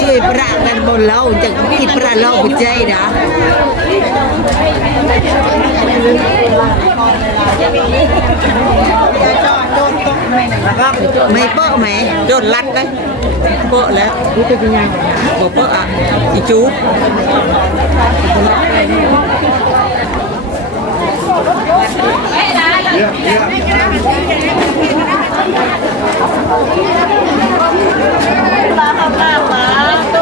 สวยประกันบนเราจากมีประเราไปใจนะไม่เปาะไหมโดนลัดเลยเปาะแล้วรู้เป็นยังบอกเปาะอะอีจูบ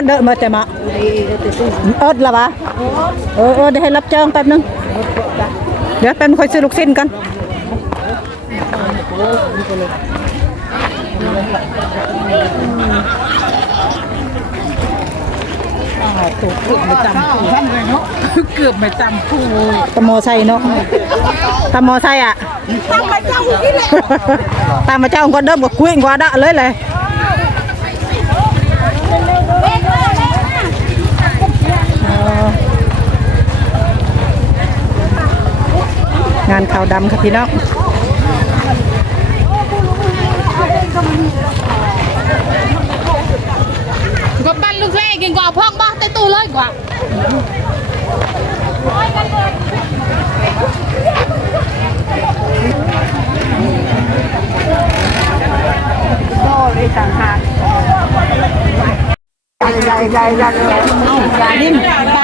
มันเดอะมาแต่มาเอิดละวะเออเออเดี๋ยวให้รับจ้างแป๊บนึง เดี๋ยวแป๊บนึงคอยซื้อลูกชิ้นกันตัวเกือบไม่จำผู้ท่านเลยเนาะเกือบไม่จำผู้ตะโมไซเนาะตะโมไซอะตามมาเจ้าที่แหละตามมาเจ้าก็เดิมกับกุ้งกว่าดะเลยเลย งานขาวดำค่ะพี่น้องก็ปั้นลูกเล่กินกว่าพอกบ้าเตตู้เลยกว่านิ่มป้าหุบปะกีฬาตันน้ำร้อนไม่กระเทยกันเลเจยนัวเจนัวแกนัวแกอันนี้ว่ายักษ์ดังไม่น่ะว่าบุญโบแล้วเหร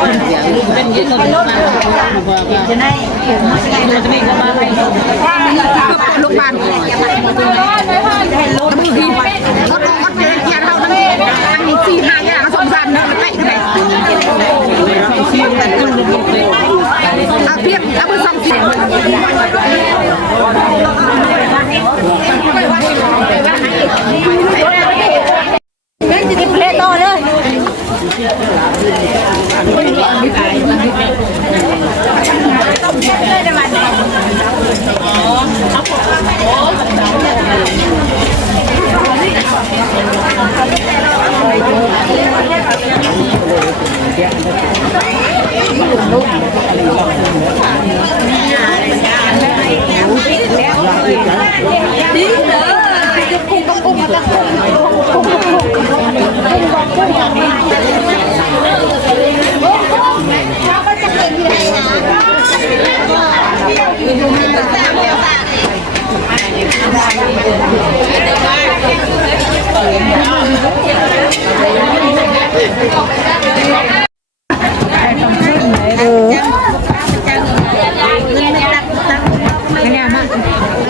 ะเละโตเลย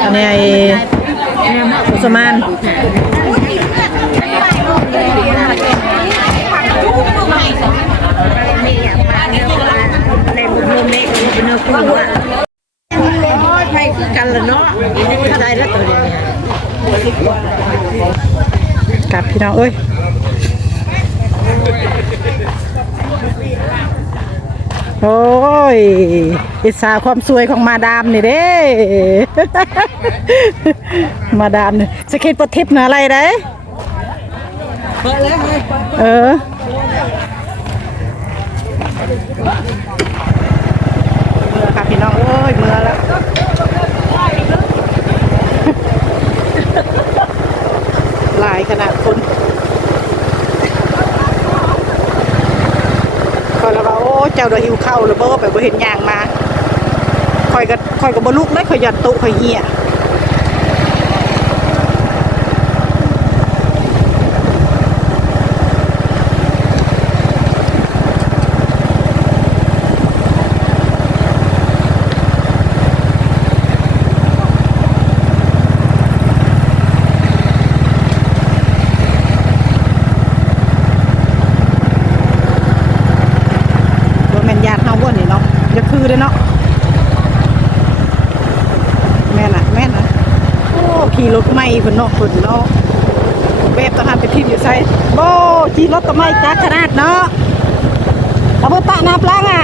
อันนี้ไอ้อุสมาน เป็นอคู่อ้ไปคือกันละเนาะถ้าได้ละตัวเนี่ยกลับพี่น้องเอ้ยโอ้ย อิสาความสวยของมาดามนี่เด้ มาดามนี่สเกิตปทิปนะอะไรเด้เออ มื่อค่ะพี่น้องเอ้ยเมื่อแล้วหลายขนาดคนคอยแล้วว่าโอ้เจ้าเดหิวเข้าวหรือเปล่าไปบ่เห็นยางมาคอยก็คอยก็บ่ลุกได้คอยหยัดตุคอยเหี้ย เพิ่นนาะเพิ่นเนาะแบบตะหันไปทิ่มอยู่ใส่โบ่ขี่รถตะไม่กักขนาดเนาะเอาไปตะนาปลางอะ